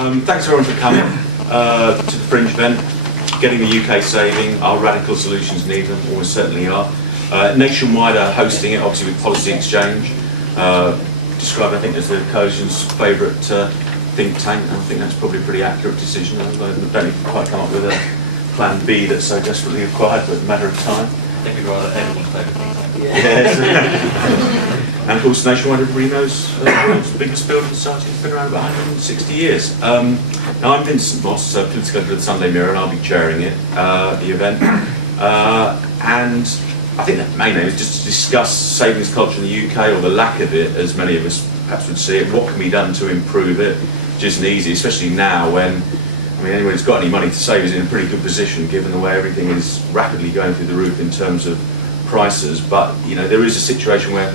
Thanks everyone for coming to the Fringe event. Getting the UK saving, our radical solutions need them, almost certainly are. Nationwide are hosting it, obviously with Policy Exchange, described I think as the Coalition's favourite think tank. I think that's probably a pretty accurate decision. I don't need to quite come up with a plan B that's so desperately required, but a matter of time. I think we'd rather everyone's favourite think tank. Yes. And of course, Nationwide, everybody knows, the world's biggest building society has been around about 160 years. Now I'm Vincent, political editor of the Sunday Mirror, and I'll be chairing it, the event. And I think the main aim is just to discuss savings culture in the UK, or the lack of it, as many of us perhaps would see it. What can be done to improve it? Which isn't easy, especially now when, I mean, anyone who's got any money to save is in a pretty good position, given the way everything is rapidly going through the roof in terms of prices. But you know, there is a situation where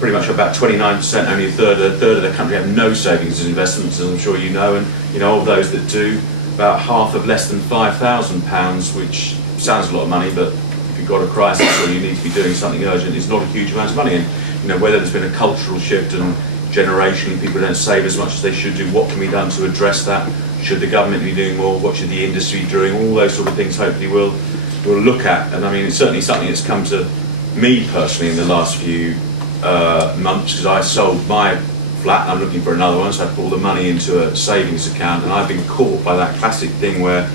pretty much about 29%, only a third of the country have no savings as investments, as I'm sure you know, and you know, of those that do, about half have less than £5,000, which sounds a lot of money, but if you've got a crisis or you need to be doing something urgent, it's not a huge amount of money. And you know, whether there's been a cultural shift and generationally people don't save as much as they should do, what can be done to address that? Should the government be doing more? What should the industry be doing? All those sort of things hopefully we'll look at. And I mean, it's certainly something that's come to me personally in the last few months, because I sold my flat and I'm looking for another one, so I put all the money into a savings account, and I've been caught by that classic thing where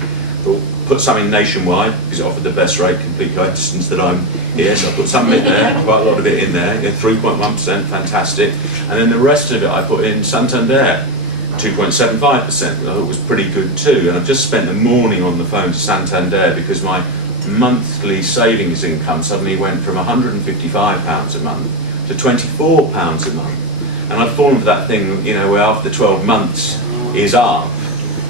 I'll put some in Nationwide because it offered the best rate, complete coincidence that I'm here, so I put some in there, quite a lot of it in there, 3.1%, fantastic, and then the rest of it I put in Santander, 2.75%, I thought it was pretty good too. And I've just spent the morning on the phone to Santander because my monthly savings income suddenly went from £155 a month to £24 a month, and I've fallen for that thing, you know, where after 12 months is up,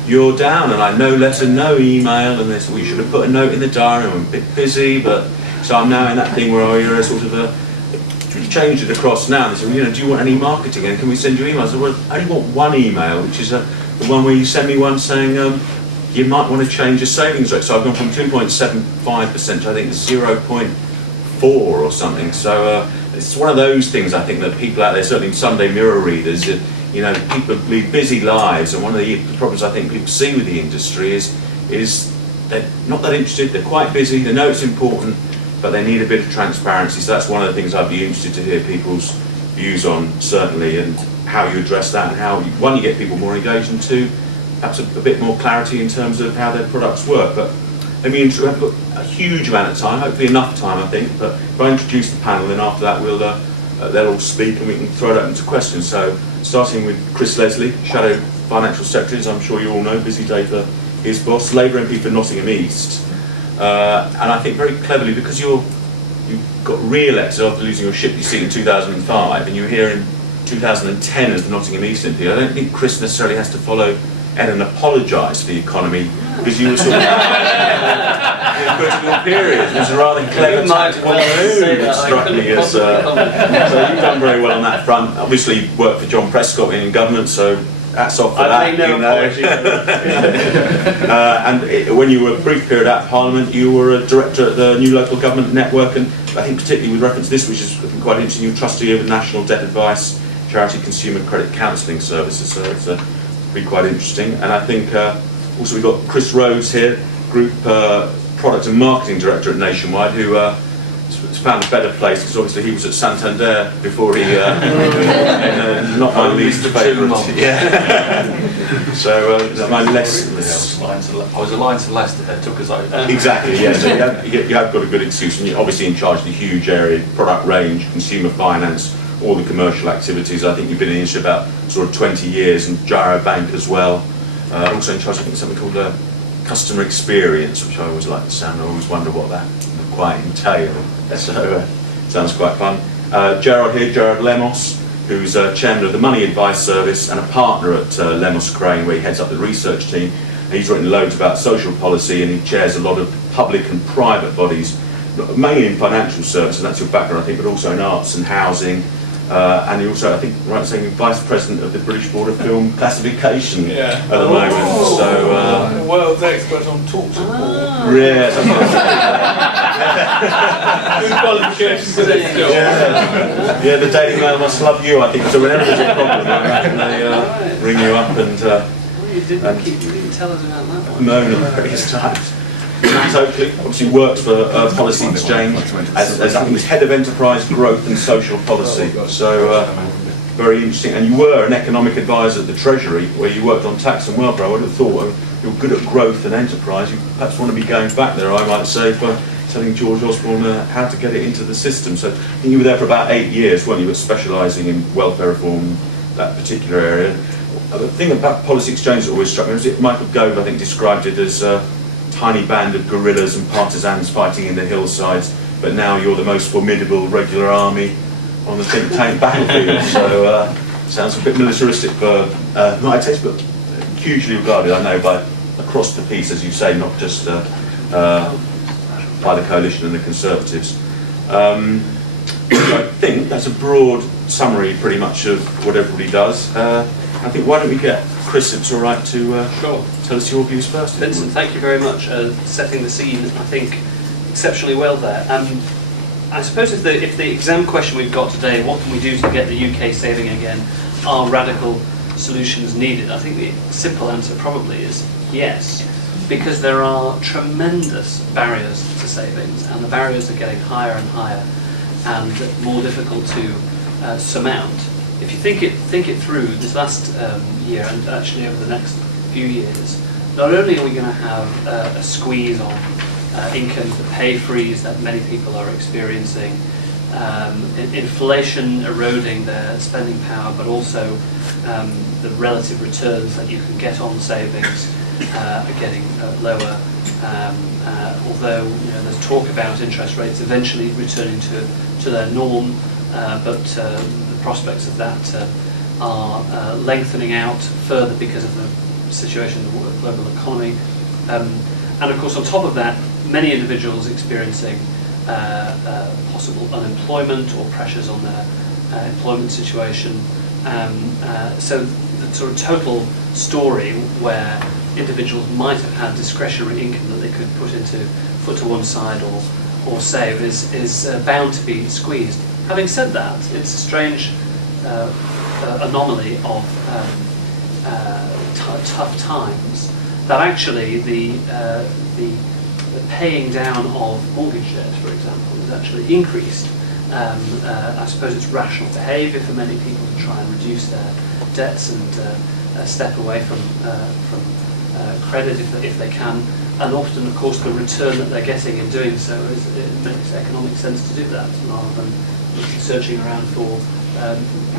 you're down, and I no letter, no email, and they said, well, you should have put a note in the diary. I'm a bit busy, but so I'm now in that thing where you're sort of we've changed it across now. They said, well, you know, do you want any marketing, and can we send you emails? I said, well, I only want one email, which is the one where you send me one saying you might want to change your savings rate. So I've gone from 2.75% to I think 0.4 or something. So it's one of those things, I think, that people out there, certainly Sunday Mirror readers, you know, people lead busy lives, and one of the problems I think people see with the industry is they're not that interested, they're quite busy, they know it's important, but they need a bit of transparency. So that's one of the things I'd be interested to hear people's views on, certainly, and how you address that, and how, one, you get people more engaged, and two, perhaps a bit more clarity in terms of how their products work. But I mean, we've got a huge amount of time, hopefully enough time, I think, but if I introduce the panel, then after that they'll all speak and we can throw it open to questions. So, starting with Chris Leslie, Shadow Financial Secretary, as I'm sure you all know, busy day for his boss, Labour MP for Nottingham East, and I think very cleverly, because you got re-elected after losing your Shipley seat in 2005, and you were here in 2010 as the Nottingham East MP, I don't think Chris necessarily has to follow Ed and apologise for the economy, because you were sort of in a critical period. It was a rather clever tactical move, it struck me as. So you've done very well on that front. Obviously, you worked for John Prescott in government, so hats off for that. No, you know. And when you were a brief period at Parliament, you were a director at the New Local Government Network, and I think particularly with reference to this, which is quite interesting, you're trustee of the National Debt Advice Charity Consumer Credit Counselling Services, so it's be quite interesting. And I think also we've got Chris Rhodes here, Group Product and Marketing Director at Nationwide, who has found a better place, because obviously he was at Santander before he, not my least favourite. Yeah. So my less. I was aligned to Leicester, they took us over. Exactly, yeah. So you have got a good excuse, and you're obviously in charge of the huge area, product range, consumer finance, all the commercial activities. I think you've been in the industry about sort of 20 years, and Gerard Bank as well. Also in charge of, I think, something called customer experience, which I always like the sound. I always wonder what that would quite entail. So sounds quite fun. Gerard here, Gerard Lemos, who's chairman of the Money Advice Service and a partner at Lemos Crane, where he heads up the research team. And he's written loads about social policy, and he chairs a lot of public and private bodies, mainly in financial services, that's your background, I think, but also in arts and housing. And you're also, I think, right saying, Vice President of the British Board of Film Classification at the moment. So, world's expert on talk support. Yeah, Good qualifications for this job. Yeah, the Daily Mail must love you, I think. So whenever there's a problem, they ring you up and You didn't tell us about that one. known at various times. Matt Oakley obviously works for Policy Exchange as I think he's head of enterprise growth and social policy. So very interesting. And you were an economic advisor at the Treasury, where you worked on tax and welfare. I would have thought you're good at growth and enterprise. You perhaps want to be going back there, I might say, for telling George Osborne how to get it into the system. So I think you were there for about 8 years, weren't you? You were specialising in welfare reform, that particular area. The thing about Policy Exchange that always struck me was Michael Gove, I think, described it as a tiny band of guerrillas and partisans fighting in the hillsides, but now you're the most formidable regular army on the think tank battlefield. So sounds a bit militaristic for my taste, but hugely regarded, I know, by across the piece, as you say, not just by the Coalition and the Conservatives. I think that's a broad summary pretty much of what everybody does. I think, why don't we get Chris, if it's all right, to Sure. tell us your views first. Vincent, thank you very much. Setting the scene, I think, exceptionally well there. I suppose if the exam question we've got today, what can we do to get the UK saving again, are radical solutions needed? I think the simple answer probably is yes, because there are tremendous barriers to savings, and the barriers are getting higher and higher and more difficult to surmount. If you think it through, this last year, and actually over the next few years, not only are we going to have a squeeze on incomes, the pay freeze that many people are experiencing, inflation eroding their spending power, but also the relative returns that you can get on savings are getting lower. Although there's talk about interest rates eventually returning to their norm, but the prospects of that are lengthening out further because of the situation in the global economy. And of course, on top of that, many individuals experiencing possible unemployment or pressures on their employment situation. So the sort of total story where individuals might have had discretionary income that they could put to one side or save is bound to be squeezed. Having said that, it's a strange anomaly of tough times that actually the paying down of mortgage debt, for example, has actually increased. I suppose it's rational behaviour for many people to try and reduce their debts and step away from credit if they can. And often, of course, the return that they're getting in doing so it makes economic sense to do that, rather than searching around for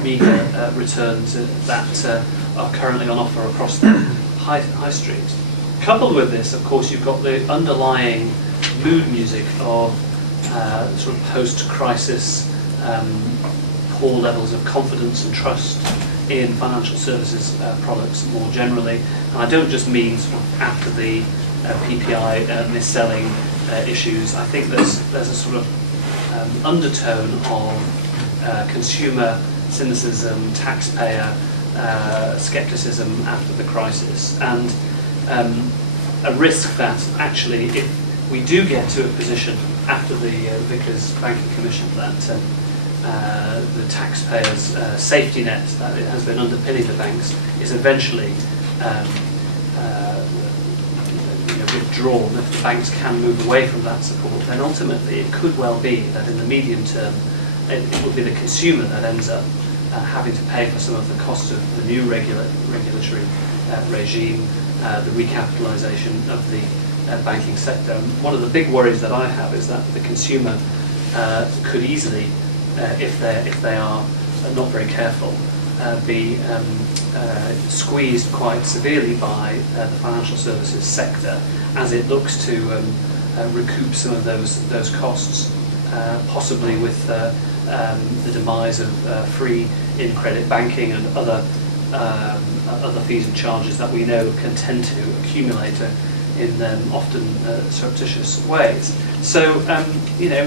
meagre returns that are currently on offer across the high street. Coupled with this, of course, you've got the underlying mood music of sort of post-crisis poor levels of confidence and trust in financial services products more generally. And I don't just mean sort of after the PPI mis-selling issues. I think there's a sort of undertone of consumer cynicism, taxpayer skepticism after the crisis, and a risk that actually, if we do get to a position after the Vickers Banking Commission that the taxpayers' safety net that it has been underpinning the banks is eventually withdrawn, if the banks can move away from that support, then ultimately it could well be that in the medium term it will be the consumer that ends up having to pay for some of the costs of the new regulatory regime, the recapitalisation of the banking sector. And one of the big worries that I have is that the consumer could easily, if they are not very careful, be squeezed quite severely by the financial services sector as it looks to recoup some of those costs, possibly with the demise of free in-credit banking and other fees and charges that we know can tend to accumulate in often surreptitious ways. So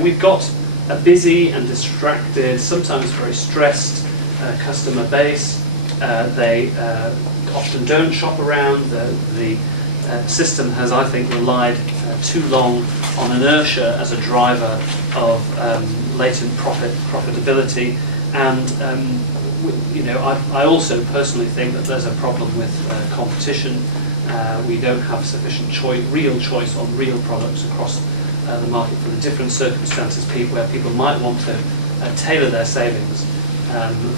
we've got a busy and distracted, sometimes very stressed customer base. They often don't shop around. The system has, I think, relied too long on inertia as a driver of latent profitability, and I also personally think that there's a problem with competition. We don't have sufficient real choice on real products across the market for the different circumstances where people might want to tailor their savings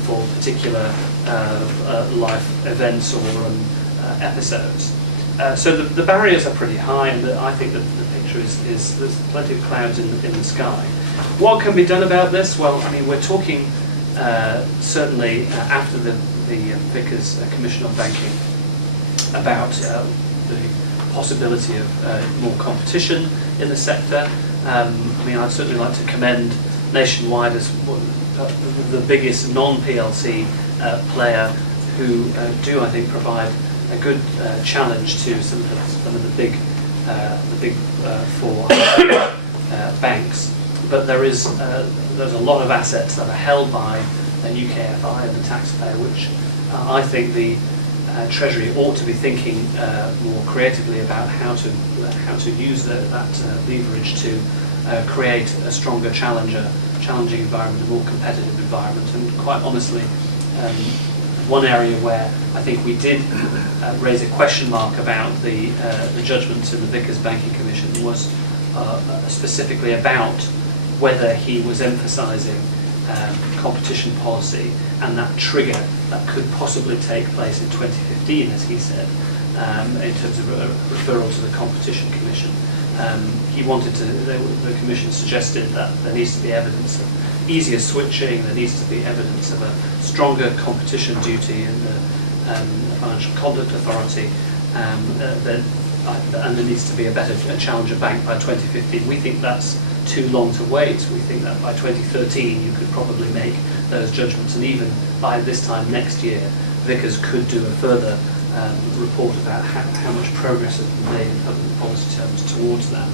for particular life events or episodes. So the barriers are pretty high, and I think that the picture is there's plenty of clouds in the sky. What can be done about this? Well, I mean, we're talking certainly after the Vickers Commission on Banking about the possibility of more competition in the sector. I mean, I'd certainly like to commend Nationwide as the biggest non-PLC player who do, I think, provide a good challenge to some of the big four banks. But there's a lot of assets that are held by UKFI and the taxpayer, which I think the Treasury ought to be thinking more creatively about how to use that leverage to create a stronger challenging environment, a more competitive environment. And quite honestly, one area where I think we did raise a question mark about the judgments in the Vickers Banking Commission was specifically about whether he was emphasising competition policy and that trigger that could possibly take place in 2015, as he said, in terms of a referral to the Competition Commission. He wanted to, the Commission suggested that there needs to be evidence of easier switching, there needs to be evidence of a stronger competition duty in the Financial Conduct Authority, and there needs to be a better challenger bank by 2015. We think that's too long to wait. We think that by 2013 you could probably make those judgments, and even by this time next year, Vickers could do a further report about how much progress has been made in public policy terms towards that.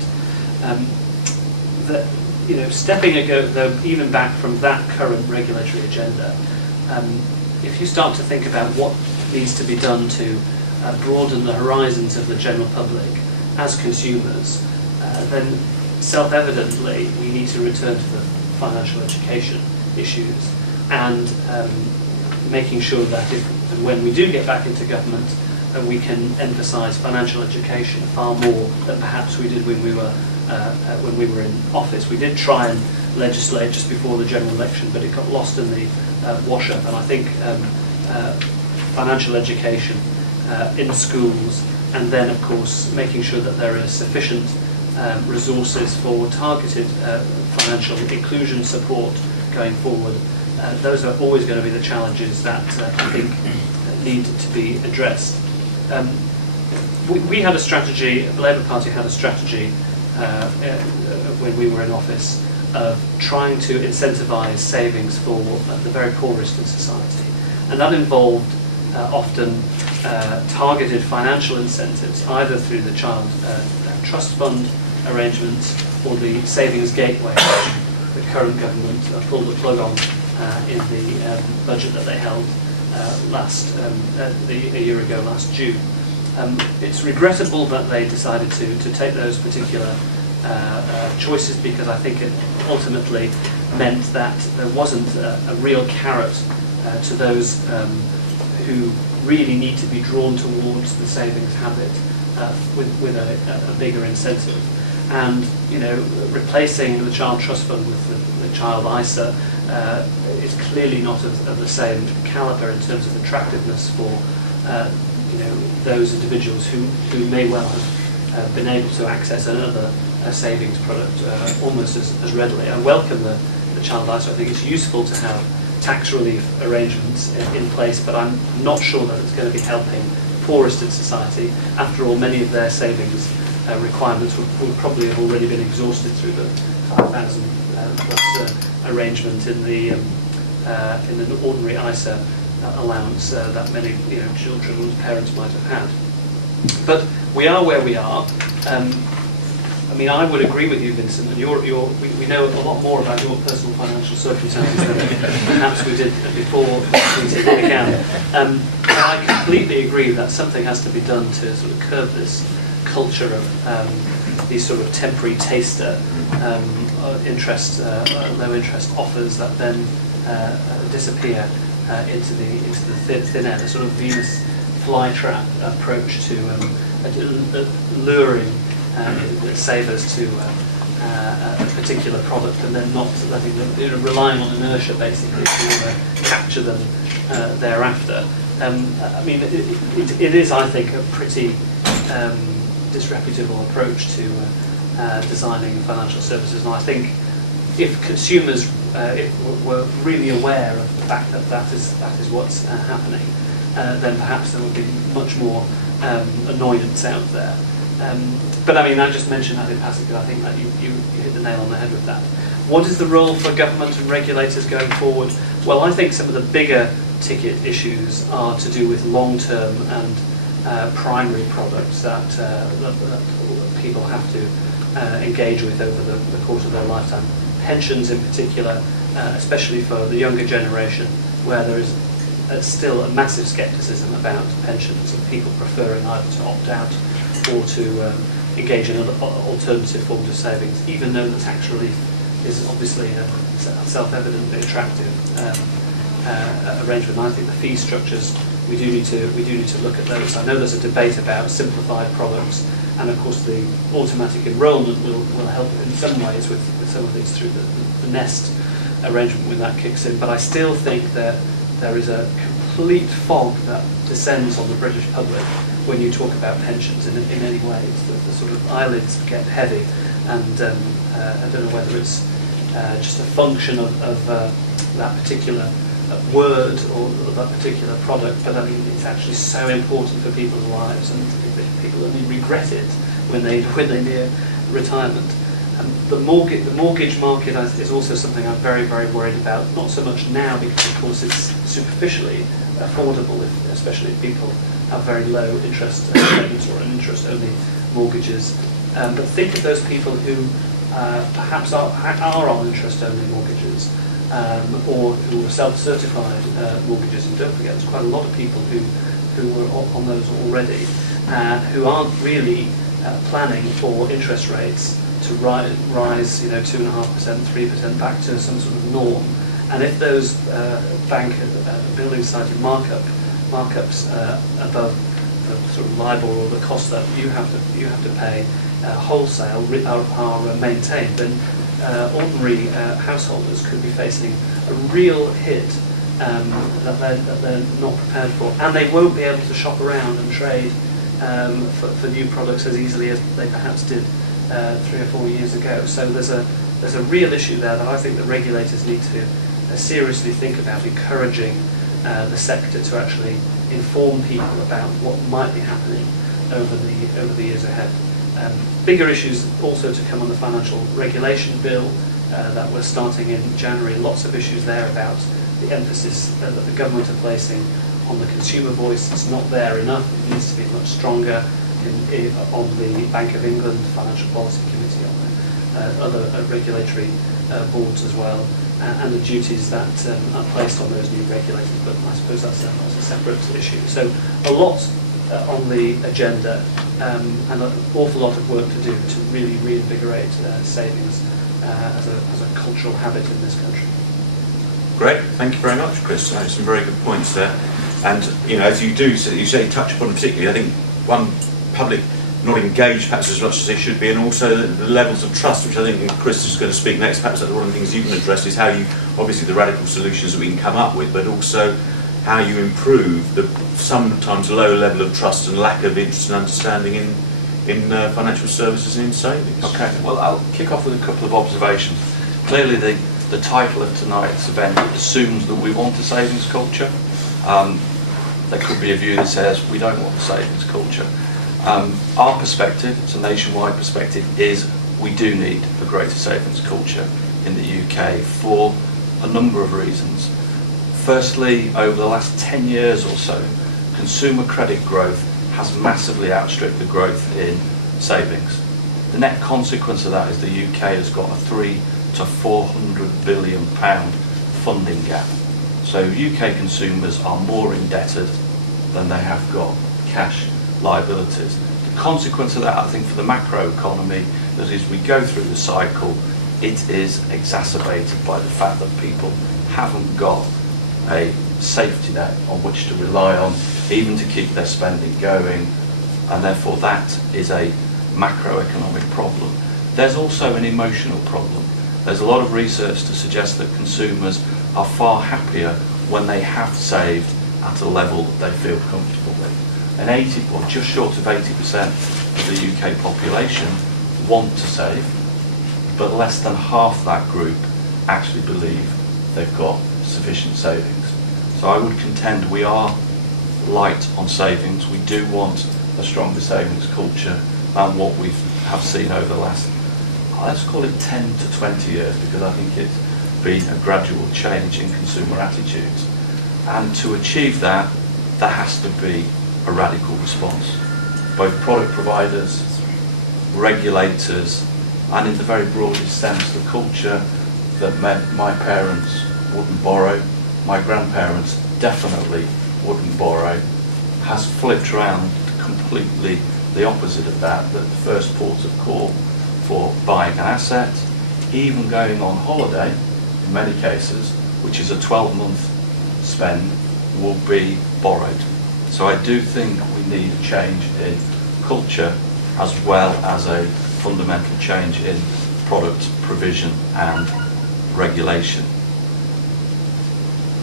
Stepping though, even back from that current regulatory agenda, if you start to think about what needs to be done to broaden the horizons of the general public as consumers, then self-evidently we need to return to the financial education issues and making sure that if and when we do get back into government, we can emphasise financial education far more than perhaps we did when we were in office. We did try and legislate just before the general election, but it got lost in the wash-up. And I think financial education in schools, and then of course making sure that there is sufficient resources for targeted financial inclusion support going forward. Those are always going to be the challenges that I think need to be addressed. We had a strategy, the Labour Party had a strategy when we were in office of trying to incentivise savings for the very poorest in society. And that involved often targeted financial incentives, either through the Child Trust Fund arrangements or the Savings Gateway, which the current government pulled the plug on in the budget that they held a year ago, last June. It's regrettable that they decided to take those particular choices, because I think it ultimately meant that there wasn't a real carrot to those who really need to be drawn towards the savings habit with a bigger incentive. And replacing the Child Trust Fund with the Child ISA is clearly not of the same calibre in terms of attractiveness for those individuals who may well have been able to access another savings product almost as readily. I welcome the Child ISA. I think it's useful to have tax relief arrangements in place, but I'm not sure that it's going to be helping poorest in society. After all, many of their savings requirements would probably have already been exhausted through the 5,000 plus arrangement in the ordinary ISA allowance that many children's parents might have had. But we are where we are. I mean, I would agree with you, Vincent, and we know a lot more about your personal financial circumstances than perhaps we did before we began. And I completely agree that something has to be done to sort of curb this culture of these sort of temporary taster low interest offers that then disappear. into the thin air, the sort of Venus flytrap approach to luring savers to a particular product and then not letting them, relying on inertia basically to capture them thereafter. I mean, it is, I think, a pretty disreputable approach to designing financial services, and I think if consumers were really aware of the fact that that is what's happening, then perhaps there would be much more annoyance out there. But I mean, I just mentioned that in passing because I think that you hit the nail on the head with that. What is the role for government and regulators going forward? Well, I think some of the bigger ticket issues are to do with long-term and primary products that people have to engage with over the course of their lifetime. Pensions in particular, especially for the younger generation, where there is still a massive scepticism about pensions and people preferring either to opt out or to engage in other alternative forms of savings, even though the tax relief is obviously a self-evidently attractive arrangement. And I think the fee structures, we do need to look at those. I know there's a debate about simplified products, and of course the automatic enrolment will help in some ways with some of these through the Nest arrangement when that kicks in. But I still think that there is a complete fog that descends on the British public when you talk about pensions in any way. The sort of eyelids get heavy, and I don't know whether it's just a function of that particular word or that particular product, but I mean it's actually so important for people's lives, and people only regret it when they near retirement. The mortgage market is also something I'm very, very worried about. Not so much now because of course it's superficially affordable, especially if people have very low interest payments or an interest-only mortgages. But think of those people who perhaps are on interest-only mortgages, or who are self-certified mortgages. And don't forget, there's quite a lot of people who were on those already, who aren't really planning for interest rates to rise, 2.5%, 3% back to some sort of norm. And if those bank building society markups above the sort of LIBOR or the cost that you have to pay wholesale are maintained, then ordinary householders could be facing a real hit that they're not prepared for, and they won't be able to shop around and trade for new products as easily as they perhaps did 3 or 4 years ago. So there's a real issue there that I think the regulators need to seriously think about, encouraging the sector to actually inform people about what might be happening over the years ahead. Bigger issues also to come on the financial regulation bill that we're starting in January. Lots of issues there about the emphasis that the government are placing on the consumer voice. It's not there enough. It needs to be much stronger on the Bank of England Financial Policy Committee, on the other regulatory boards as well, and the duties that are placed on those new regulators. But I suppose that's a separate issue. So a lot on the agenda, and an awful lot of work to do to really reinvigorate savings as a cultural habit in this country. Great, thank you very much, Chris. Some very good points there. And as you say, touch upon particularly, I think one, public not engaged perhaps as much as they should be, and also the levels of trust, which I think Chris is going to speak next. Perhaps that's one of the things you can address, is how you, obviously the radical solutions that we can come up with, but also how you improve the sometimes low level of trust and lack of interest and understanding in financial services and in savings. Okay, well I'll kick off with a couple of observations. Clearly the title of tonight's event assumes that we want a savings culture. There could be a view that says we don't want a savings culture. Our perspective, it's a nationwide perspective, is we do need a greater savings culture in the UK for a number of reasons. Firstly, over the last 10 years or so, consumer credit growth has massively outstripped the growth in savings. The net consequence of that is the UK has got a £300 to £400 billion funding gap. So UK consumers are more indebted than they have got cash liabilities. The consequence of that, I think, for the macro economy, that as we go through the cycle, it is exacerbated by the fact that people haven't got a safety net on which to rely on, even to keep their spending going, and therefore that is a macroeconomic problem. There's also an emotional problem. There's a lot of research to suggest that consumers are far happier when they have saved at a level that they feel comfortable with. And 80, or just short of 80% of the UK population want to save, but less than half that group actually believe they've got sufficient savings. So I would contend we are light on savings. We do want a stronger savings culture than what we have seen over the last, let's call it 10 to 20 years, because I think it's been a gradual change in consumer attitudes. And to achieve that, there has to be a radical response. Both product providers, regulators, and in the very broadest sense, the culture that meant my parents wouldn't borrow, my grandparents definitely wouldn't borrow, has flipped around completely the opposite of that, that the first port of call for buying an asset, even going on holiday, in many cases, which is a 12-month spend, will be borrowed. So I do think we need a change in culture as well as a fundamental change in product provision and regulation.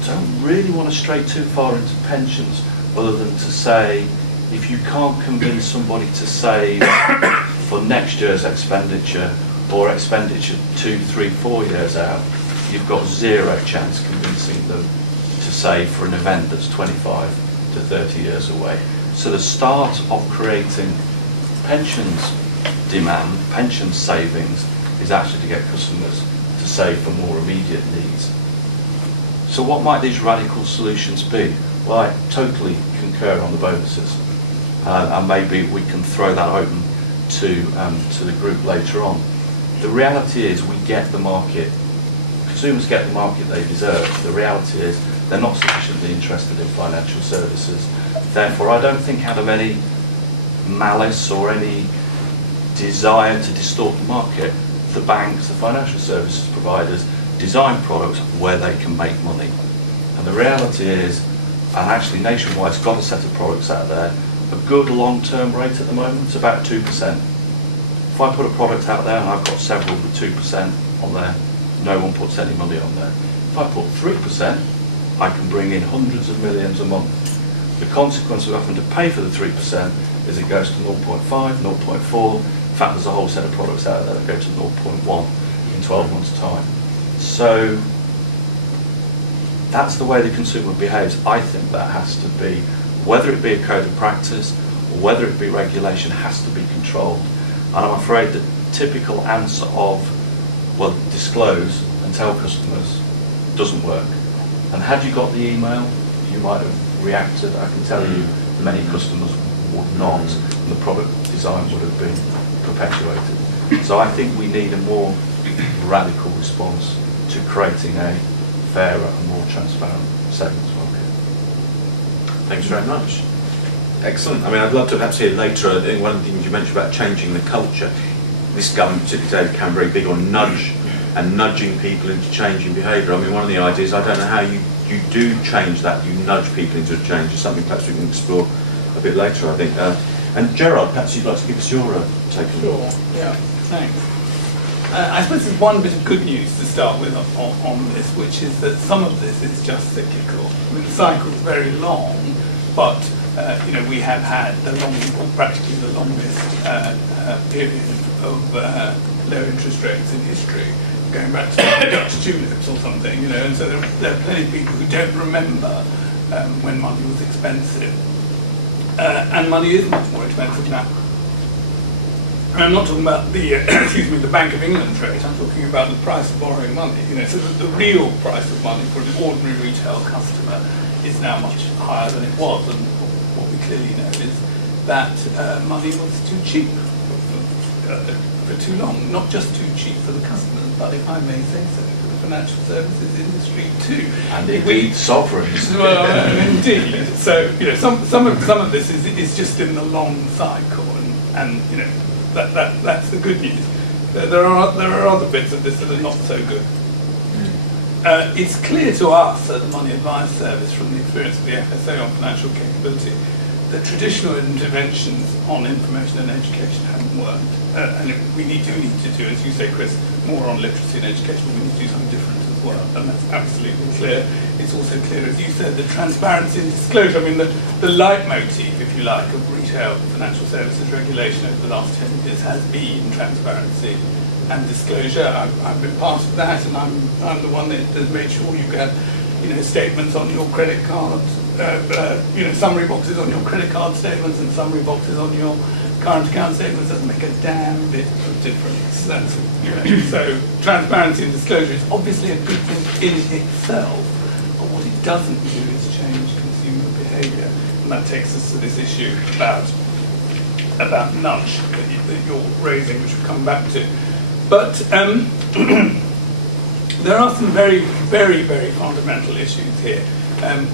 Don't really want to stray too far into pensions, other than to say, if you can't convince somebody to save for next year's expenditure or expenditure 2, 3, 4 years out, you've got zero chance convincing them to save for an event that's 25 to 30 years away. So the start of creating pensions demand, pension savings, is actually to get customers to save for more immediate needs. So what might these radical solutions be? Well, I totally concur on the bonuses, and maybe we can throw that open to the group later on. The reality is we get the market, consumers get the market they deserve. The reality is they're not sufficiently interested in financial services. Therefore, I don't think out of any malice or any desire to distort the market, the banks, the financial services providers design products where they can make money. And the reality is, and actually Nationwide's got a set of products out there, a good long-term rate at the moment is about 2%. If I put a product out there and I've got several with 2% on there, no one puts any money on there. If I put 3%, I can bring in hundreds of millions a month. The consequence of having to pay for the 3% is it goes to 0.5, 0.4. In fact, there's a whole set of products out there that go to 0.1 in 12 months' time. So that's the way the consumer behaves. I think that has to be, whether it be a code of practice or whether it be regulation, has to be controlled. And I'm afraid the typical answer of, well, disclose and tell customers doesn't work. And had you got the email, you might have reacted. I can tell you many customers would not, and the product design would have been perpetuated. So I think we need a more radical response to creating a fairer and more transparent savings market. Thanks very much. Excellent. I mean, I'd love to perhaps hear later, I think one of the things you mentioned about changing the culture. This government, particularly David Cameron, very big on nudge and nudging people into changing behaviour. I mean, one of the ideas, I don't know how you do change that, you nudge people into a change, is something perhaps we can explore a bit later, I think. And Gerard, perhaps you'd like to give us your take on it. Sure, yeah, thanks. I suppose there's one bit of good news to start with on this, which is that some of this is just cyclical. I mean, the cycle's very long, but we have had practically the longest period of low interest rates in history, going back to the Dutch tulips or something, and so there are plenty of people who don't remember when money was expensive. And money is much more expensive now. And I'm not talking about the the Bank of England rate. I'm talking about the price of borrowing money. So the real price of money for an ordinary retail customer is now much higher than it was. And what we clearly know is that money was too cheap for too long. Not just too cheap for the customers, but if I may say so, for the financial services industry too. And indeed sovereigns. Well, indeed. So some of this is just in the long cycle, and that's the good news. There are other bits of this that are not so good. it's clear to us at the Money Advice Service from the experience of the FSA on financial capability that traditional interventions on information and education haven't worked. And we need to do, as you say, Chris, more on literacy and education, but we need to do something different as well. And that's absolutely clear. It's also clear, as you said, that transparency and disclosure, I mean, the leitmotif, if you like, of retail financial services regulation over the last 10 years has been transparency and disclosure. I've been part of that, and I'm the one that has made sure you get, statements on your credit card, summary boxes on your credit card statements and summary boxes on your current account statements. Doesn't make a damn bit of difference. So transparency and disclosure is obviously a good thing in itself, but what it doesn't do is change consumer behaviour, and that takes us to this issue about nudge that you're raising, which we'll come back to. But there are some very, very, very fundamental issues here,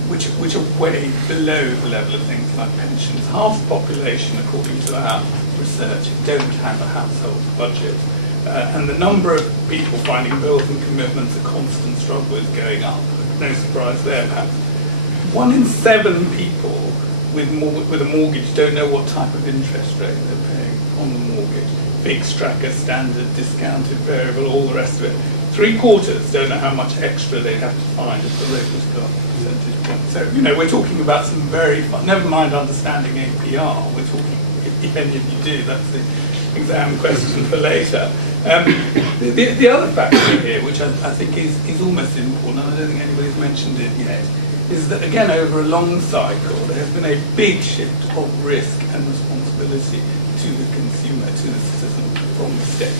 which are way below the level of things like pensions. Half the population, according to our research, don't have a household budget. And the number of people finding bills and commitments a constant struggle is going up. No surprise there, perhaps. 1 in 7 people with a mortgage don't know what type of interest rate they're paying on the mortgage. Fixed, tracker, standard, discounted, variable, all the rest of it. 3/4 don't know how much extra they have to find if the rate was got a percentage point. So, we're talking about some very fun, never mind understanding APR, we're talking, if any of you do, that's the exam question for later. The other factor here, which I think is almost important, and I don't think anybody's mentioned it yet, is that again, over a long cycle, there has been a big shift of risk and responsibility to the consumer, to the citizen, from the state.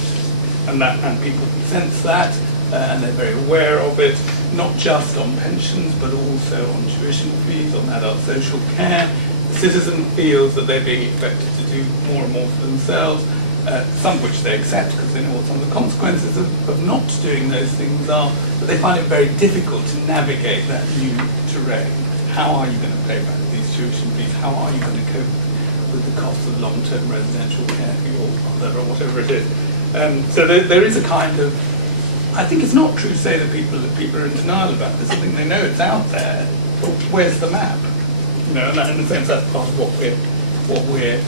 And people sense that, and they're very aware of it, not just on pensions, but also on tuition fees, on adult social care. The citizen feels that they're being expected to do more and more for themselves, some of which they accept because they know what some of the consequences of not doing those things are, but they find it very difficult to navigate that new terrain. How are you going to pay back these tuition fees? How are you going to cope with the cost of long-term residential care for your mother or whatever it is? So there is a kind of, I think it's not true to say that people are in denial about this. I think they know it's out there, but where's the map? And in a sense that's part of what we're